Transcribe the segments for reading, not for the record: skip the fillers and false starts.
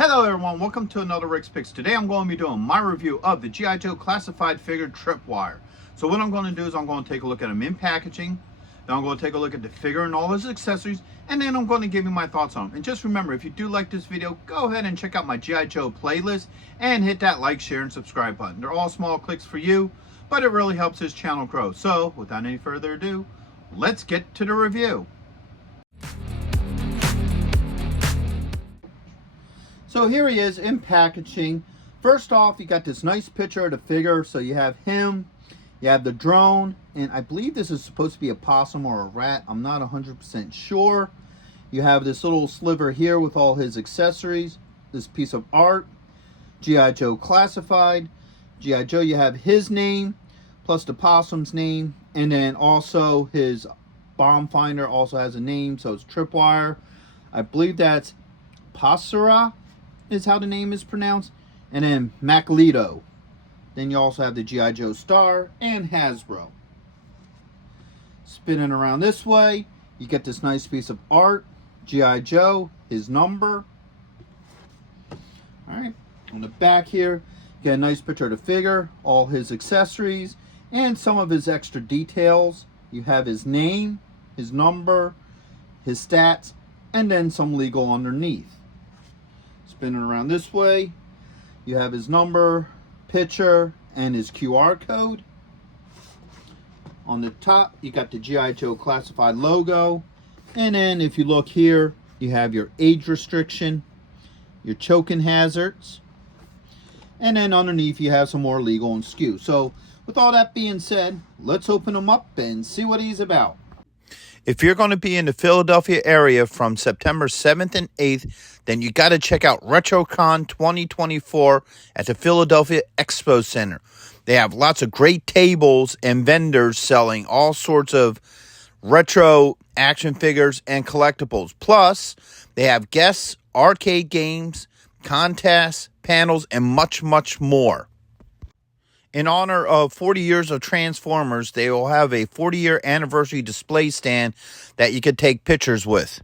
Hello everyone, welcome to another Rick's Picks. Today I'm going to be doing my review of the G.I. Joe classified figure Tripwire. So what I'm going to do is I'm going to take a look at him in packaging, then I'm going to take a look at the figure and all his accessories, and then I'm going to give you my thoughts on him. And just remember, if you do like this video, go ahead and check out my G.I. Joe playlist and hit that like, share, and subscribe button. They're all small clicks for you, but it really helps his channel grow. So without any further ado, let's get to the review. So here he is in packaging. First off, you got this nice picture of the figure. So you have him, you have the drone, and I believe this is supposed to be a possum or a rat. I'm not 100% sure. You have this little sliver here with all his accessories, this piece of art, G.I. Joe classified. G.I. Joe, you have his name, plus the possum's name, and then also his bomb finder also has a name, so it's Tripwire. I believe that's Passera is how the name is pronounced, and then Macleto. Then you also have the G.I. Joe star and Hasbro. Spinning around this way, you get this nice piece of art, G.I. Joe, his number. Alright, on the back here, you get a nice picture of the figure, all his accessories, and some of his extra details. You have his name, his number, his stats, and then some legal underneath. Spinning around this way, you have his number, picture, and his QR code. On the top, you got the G.I. Joe classified logo. And then if you look here, you have your age restriction, your choking hazards, and then underneath you have some more legal and SKU. So with all that being said, let's open him up and see what he's about. If you're going to be in the Philadelphia area from September 7th and 8th, then you got to check out RetroCon 2024 at the Philadelphia Expo Center. They have lots of great tables and vendors selling all sorts of retro action figures and collectibles. Plus, they have guests, arcade games, contests, panels, and much, much more. In honor of 40 years of Transformers, they will have a 40-year anniversary display stand that you could take pictures with.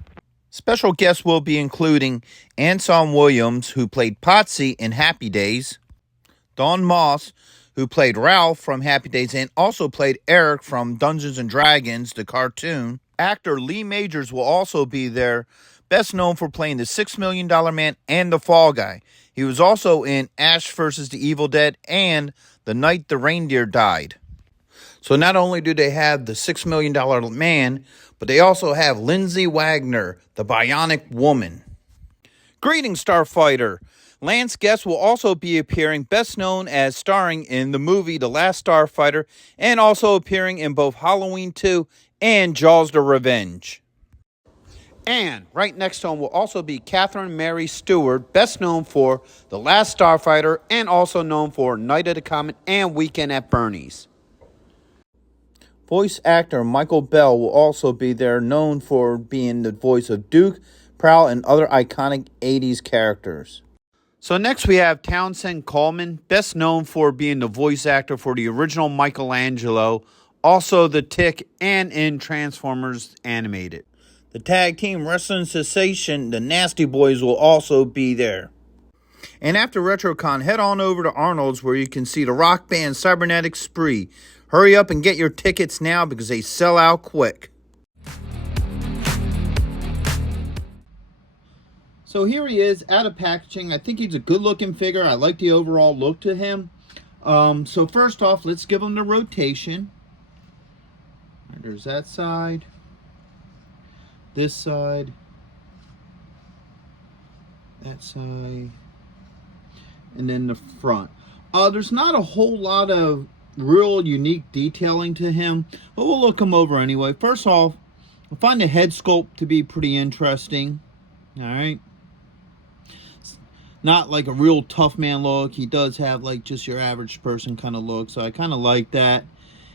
Special guests will be including Anson Williams, who played Potsy in Happy Days, Don Moss, who played Ralph from Happy Days and also played Eric from Dungeons & Dragons, the cartoon. Actor Lee Majors will also be there, best known for playing the $6 Million Man and the Fall Guy. He was also in Ash vs. the Evil Dead and The Night the Reindeer Died. So not only do they have the $6 Million Man, but they also have Lindsay Wagner, the Bionic Woman. Greetings, Starfighter! Lance Guest will also be appearing, best known as starring in the movie The Last Starfighter, and also appearing in both Halloween 2 and Jaws the Revenge. And right next to him will also be Catherine Mary Stewart, best known for The Last Starfighter and also known for Night of the Comet and Weekend at Bernie's. Voice actor Michael Bell will also be there, known for being the voice of Duke, Prowl, and other iconic 80s characters. So next we have Townsend Coleman, best known for being the voice actor for the original Michelangelo, also the Tick, and in Transformers Animated. The tag team wrestling sensation, the Nasty Boys, will also be there. And after RetroCon, head on over to Arnold's where you can see the rock band Cybernetic Spree. Hurry up and get your tickets now because they sell out quick. So here he is out of packaging. I think he's a good looking figure. I like the overall look to him. So first off, let's give him the rotation. There's that side. This side, that side, and then the front. There's not a whole lot of real unique detailing to him, but we'll look him over anyway. First off, I find the head sculpt to be pretty interesting. All right. It's not like a real tough man look. He does have like just your average person kind of look, so I kind of like that.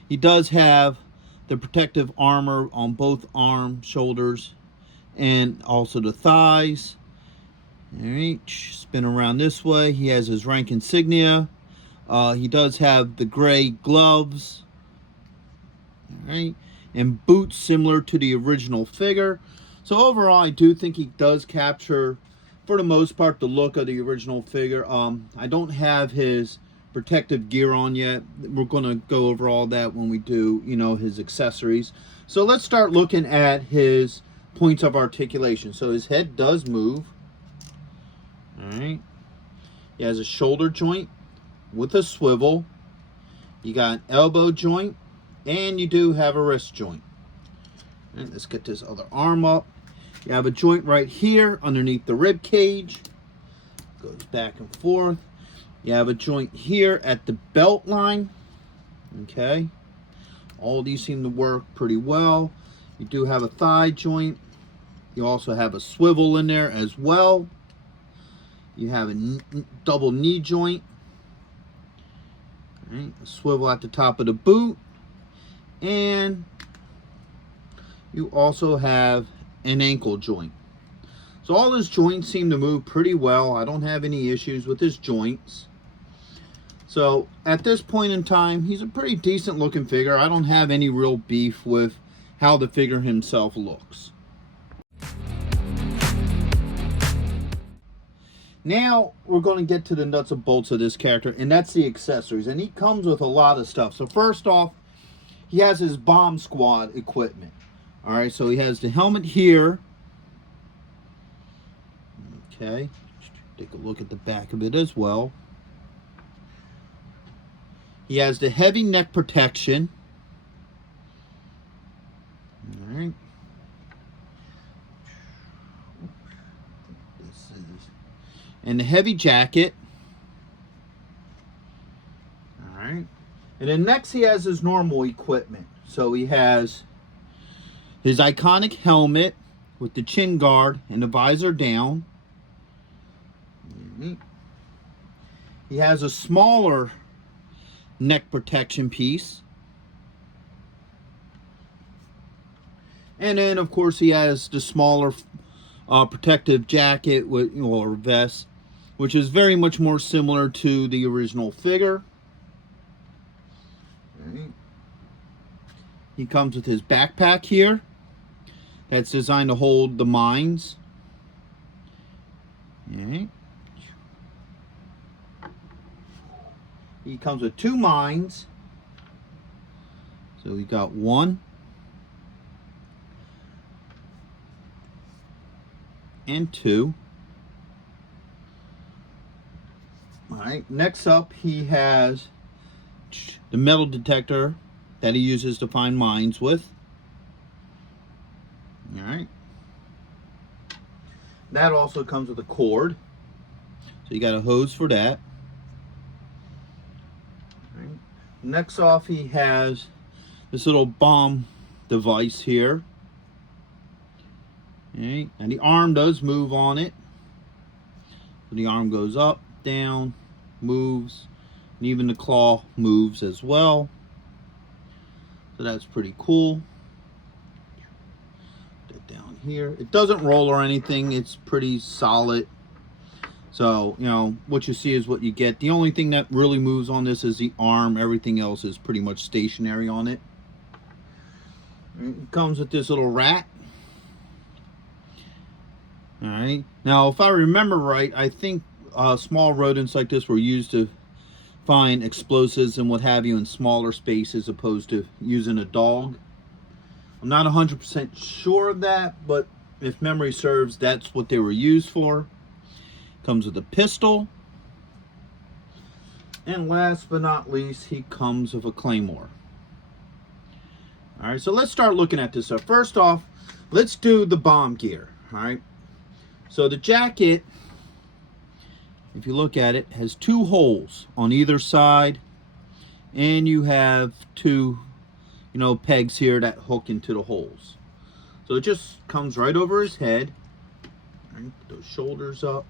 He does have the protective armor on both arms, shoulders, and also the thighs. All right, spin around this way. He has his rank insignia. He does have the gray gloves. All right, and boots similar to the original figure. So overall, I do think he does capture for the most part, the look of the original figure. I don't have his protective gear on yet. We're going to go over all that when we do, you know, his accessories. So let's start looking at his points of articulation. So his head does move. All right. He has a shoulder joint with a swivel. You got an elbow joint, and you do have a wrist joint. And let's get this other arm up. You have a joint right here underneath the rib cage. Goes back and forth. You have a joint here at the belt line. Okay. All these seem to work pretty well. You do have a thigh joint. You also have a swivel in there as well. You have a double knee joint. All right. A swivel at the top of the boot. And you also have an ankle joint. So all his joints seem to move pretty well. I don't have any issues with his joints. So at this point in time, he's a pretty decent looking figure. I don't have any real beef with how the figure himself looks. Now we're going to get to the nuts and bolts of this character, and that's the accessories. And he comes with a lot of stuff. So first off, he has his bomb squad equipment. All right, so he has the helmet here. Okay, take a look at the back of it as well. He has the heavy neck protection. All right. And the heavy jacket. All right. And then next he has his normal equipment. So he has his iconic helmet with the chin guard and the visor down. He has a smaller neck protection piece. And then, of course, he has the smaller protective jacket with, or vest, which is very much more similar to the original figure. Right. He comes with his backpack here. That's designed to hold the mines. Right. He comes with 2 mines. So we got 1 and 2. All right. Next up, he has the metal detector that he uses to find mines with. All right. That also comes with a cord. So you got a hose for that. All right. Next off, he has this little bomb device here. All right. And the arm does move on it. So the arm goes up, down, moves, and even the claw moves as well. So that's pretty cool. Put that down here. It doesn't roll or anything. It's pretty solid. So, you know, what you see is what you get. The only thing that really moves on this is the arm. Everything else is pretty much stationary on it. It comes with this little rat. All right. Now, if I remember right, I think small rodents like this were used to find explosives and what have you in smaller spaces, opposed to using a dog. I'm not 100% sure of that, but if memory serves, that's what they were used for. Comes with a pistol. And last but not least, he comes with a claymore. All right, so let's start looking at this. So first off, let's do the bomb gear. All right. So the jacket, if you look at it, has 2 holes on either side, and you have 2, pegs here that hook into the holes. So it just comes right over his head. All right, put those shoulders up.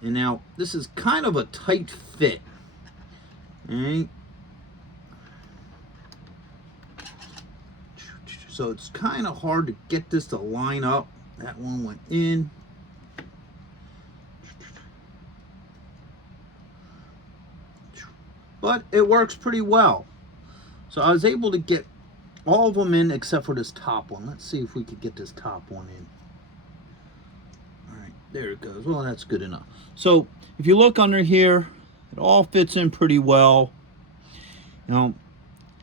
And now this is kind of a tight fit. All right. So it's kind of hard to get this to line up. That one went in. But it works pretty well. So I was able to get all of them in except for this top one. Let's see if we could get this top one in. All right. There it goes. Well, that's good enough. So if you look under here, it all fits in pretty well. You know,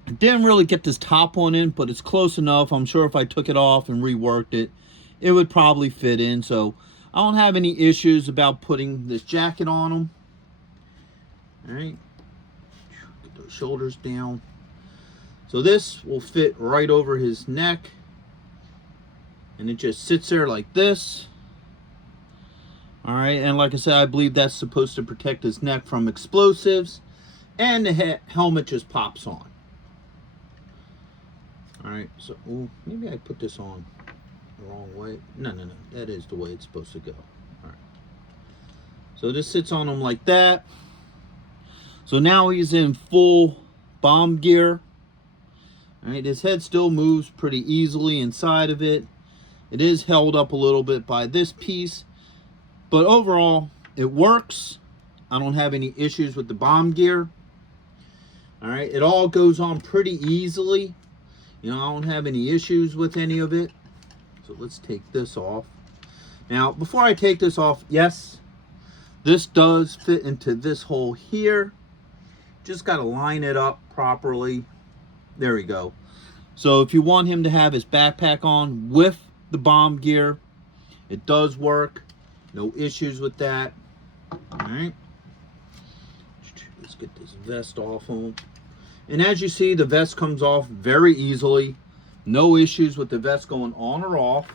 I didn't really get this top one in, but it's close enough. I'm sure if I took it off and reworked it, it would probably fit in. So I don't have any issues about putting this jacket on him. All right, get those shoulders down. So this will fit right over his neck, and it just sits there like this. All right, and like I said, I believe that's supposed to protect his neck from explosives, and the helmet just pops on. All right, so maybe I put this on the wrong way. No, that is the way it's supposed to go. All right, so this sits on him like that. So now he's in full bomb gear. All right, his head still moves pretty easily inside of it. It is held up a little bit by this piece, but overall it works. I don't have any issues with the bomb gear. All right, it all goes on pretty easily. You know, I don't have any issues with any of it. So let's take this off. Now, before I take this off, yes, this does fit into this hole here. Just got to line it up properly. There we go. So if you want him to have his backpack on with the bomb gear, it does work. No issues with that. All right. Let's get this vest off him. And as you see, the vest comes off very easily. No issues with the vest going on or off.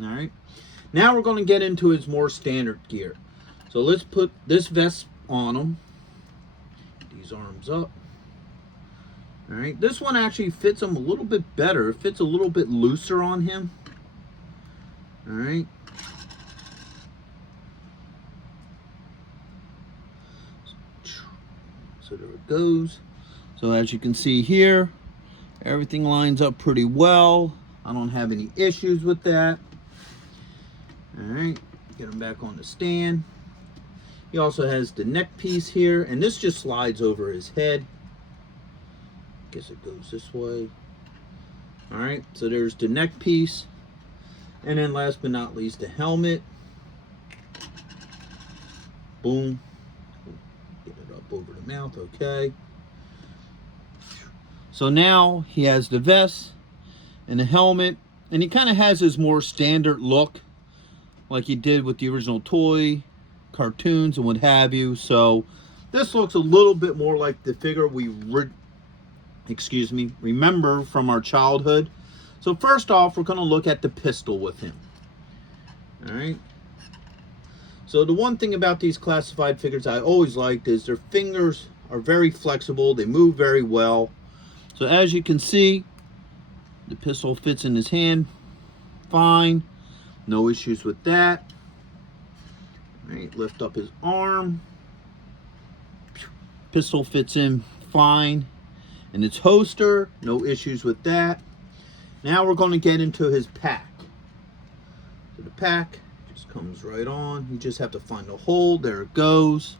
All right. Now we're going to get into his more standard gear. So let's put this vest on him. These arms up. All right. This one actually fits him a little bit better. It fits a little bit looser on him. All right. So there it goes. So as you can see here, everything lines up pretty well. I don't have any issues with that. All right, get him back on the stand. He also has the neck piece here, and this just slides over his head. Guess it goes this way. All right, so there's the neck piece. And then last but not least, the helmet. Boom. Get it up over the mouth, okay. So now he has the vest and the helmet, and he kind of has his more standard look like he did with the original toy, cartoons, and what have you. So this looks a little bit more like the figure we remember from our childhood. So first off, we're going to look at the pistol with him. All right. So the one thing about these classified figures I always liked is their fingers are very flexible. They move very well. So as you can see, the pistol fits in his hand fine. No issues with that. All right, lift up his arm. Pistol fits in fine. And its holster, no issues with that. Now we're going to get into his pack. So the pack just comes right on. You just have to find a hole. There it goes.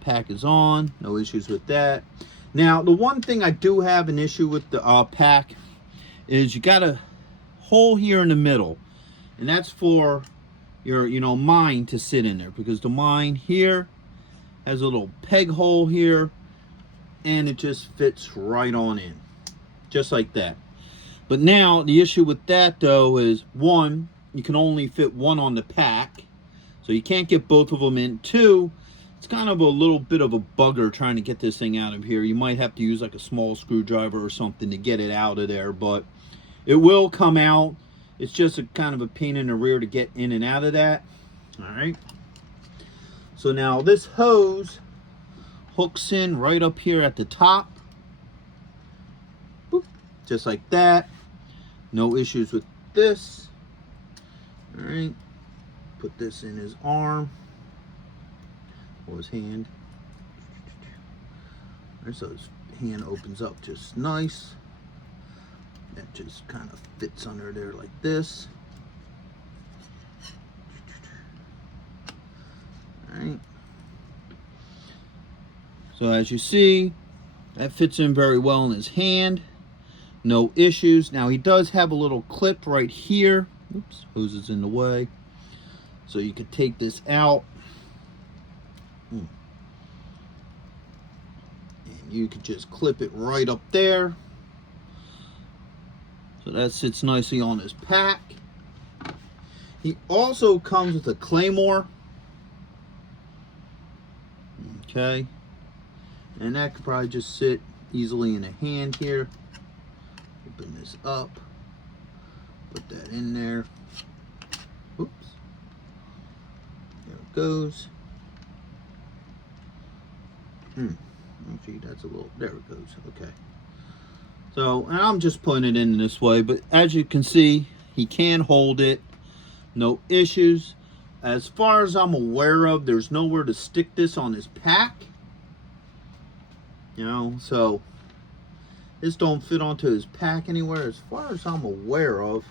Pack is on. No issues with that. Now, the one thing I do have an issue with the pack is you got a hole here in the middle. And that's for your, mine to sit in there. Because the mine here has a little peg hole here. And it just fits right on in. Just like that. But now, the issue with that, though, is one, you can only fit one on the pack. So you can't get both of them in. Two, it's kind of a little bit of a bugger trying to get this thing out of here. You might have to use like a small screwdriver or something to get it out of there, but it will come out. It's just a kind of a pain in the rear to get in and out of that. All right. So now this hose hooks in right up here at the top. Boop, just like that. No issues with this. All right. Put this in his arm. Or his hand. Right, so his hand opens up just nice. That just kind of fits under there like this. Alright. So as you see, that fits in very well in his hand. No issues. Now he does have a little clip right here. Oops, hose is in the way. So you could take this out. And you could just clip it right up there. So that sits nicely on his pack. He also comes with a claymore. Okay. And that could probably just sit easily in a hand here. Open this up. Put that in there. Oops. There it goes. Actually, that's a little, there it goes. Okay. So, and I'm just putting it in this way, but as you can see, he can hold it. No issues. As far as I'm aware of, there's nowhere to stick this on his pack. You know, so this don't fit onto his pack anywhere as far as I'm aware of.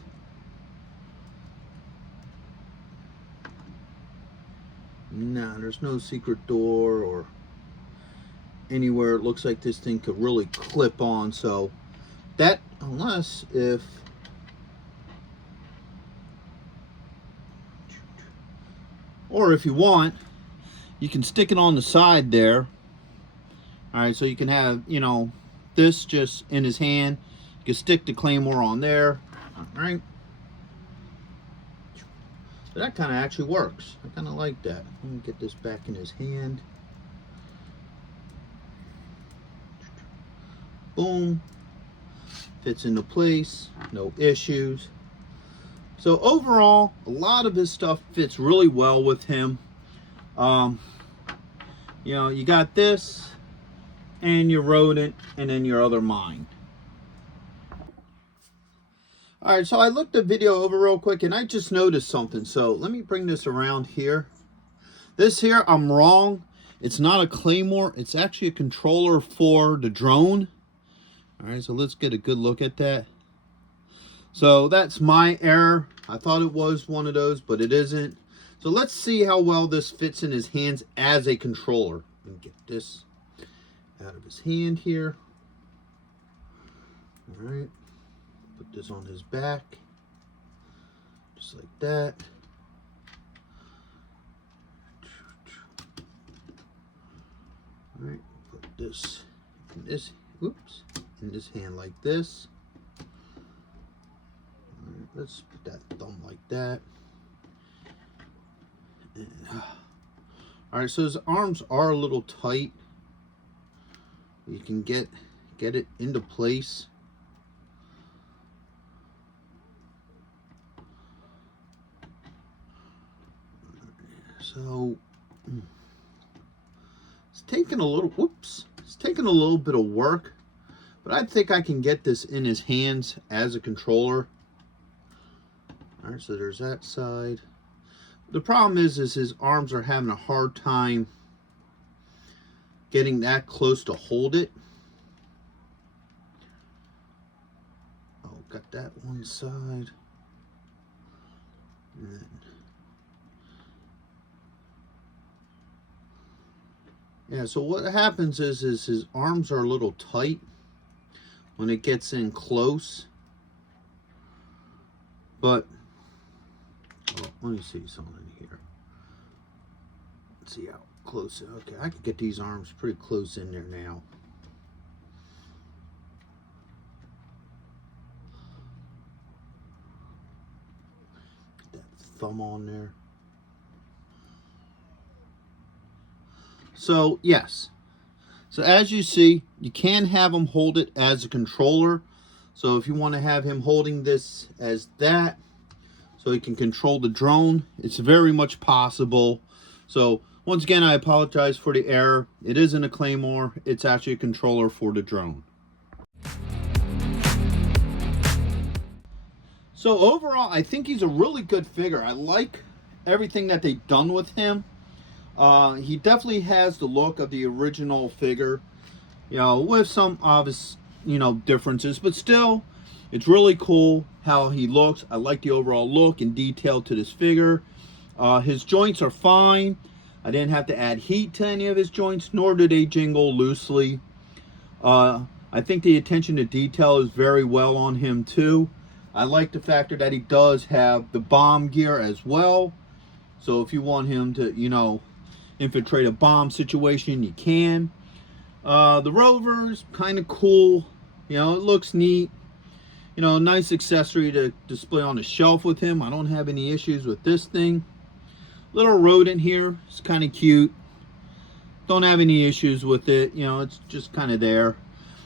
Nah, there's no secret door or anywhere it looks like this thing could really clip on. So that, unless if, or if you want, you can stick it on the side there. All right, so you can have, you know, this just in his hand. You can stick the claymore on there. All right. So that kind of actually works. I kind of like that. Let me get this back in his hand. Boom. Fits into place. No issues. So overall, a lot of his stuff fits really well with him. You know, you got this and your rodent and then your other mine. All right, so I looked the video over real quick and I just noticed something. So let me bring this around here. This here, I'm wrong. It's not a claymore. It's actually a controller for the drone. All right, so let's get a good look at that. So that's my error. I thought it was one of those, but it isn't. So let's see how well this fits in his hands as a controller. Let me get this out of his hand here. All right. Put this on his back. Just like that. All right. Put this in this, oops, in this hand like this. All right, let's put that thumb like that. And, all right, so his arms are a little tight. You can get it into place. So it's taking a little, whoops, it's taking a little bit of work, but I think I can get this in his hands as a controller. All right, so there's that side. The problem is his arms are having a hard time getting that close to hold it. Oh, got that one side. And then, yeah, so what happens is his arms are a little tight when it gets in close. But, oh, let me see something here. Let's see how close. Okay, I can get these arms pretty close in there now. Get that thumb on there. So, yes. So, as you see, you can have him hold it as a controller. So, if you want to have him holding this as that, so he can control the drone, it's very much possible. So, once again, I apologize for the error. It isn't a claymore. It's actually a controller for the drone. So, overall, I think he's a really good figure. I like everything that they've done with him. He definitely has the look of the original figure, you know, with some obvious, you know, differences, but still, it's really cool how he looks. I like the overall look and detail to this figure. His joints are fine. I didn't have to add heat to any of his joints, nor do they jingle loosely. I think the attention to detail is very well on him too. I like the factor that he does have the bomb gear as well. So if you want him to, you know, infiltrate a bomb situation, you can. The Rover's kind of cool. You know, it looks neat. You know, nice accessory to display on the shelf with him. I don't have any issues with this thing. Little rodent here. It's kind of cute. Don't have any issues with it. You know, it's just kind of there.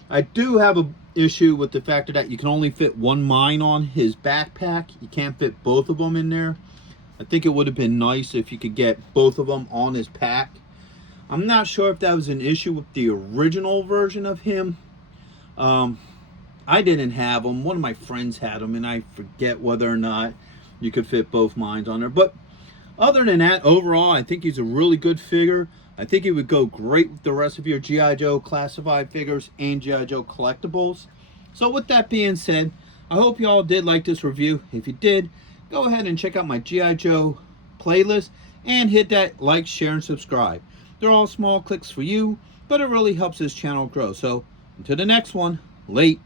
I do have a issue with the fact that you can only fit one mine on his backpack. You can't fit both of them in there. I think it would have been nice if you could get both of them on his pack. I'm not sure if that was an issue with the original version of him. I didn't have them. One of my friends had them, and I forget whether or not you could fit both mines on there. But other than that, overall, I think he's a really good figure. I think he would go great with the rest of your G.I. Joe classified figures and G.I. Joe collectibles. So with that being said, I hope you all did like this review. If you did, go ahead and check out my G.I. Joe playlist and hit that like, share, and subscribe. They're all small clicks for you, but it really helps this channel grow. So until the next one, late.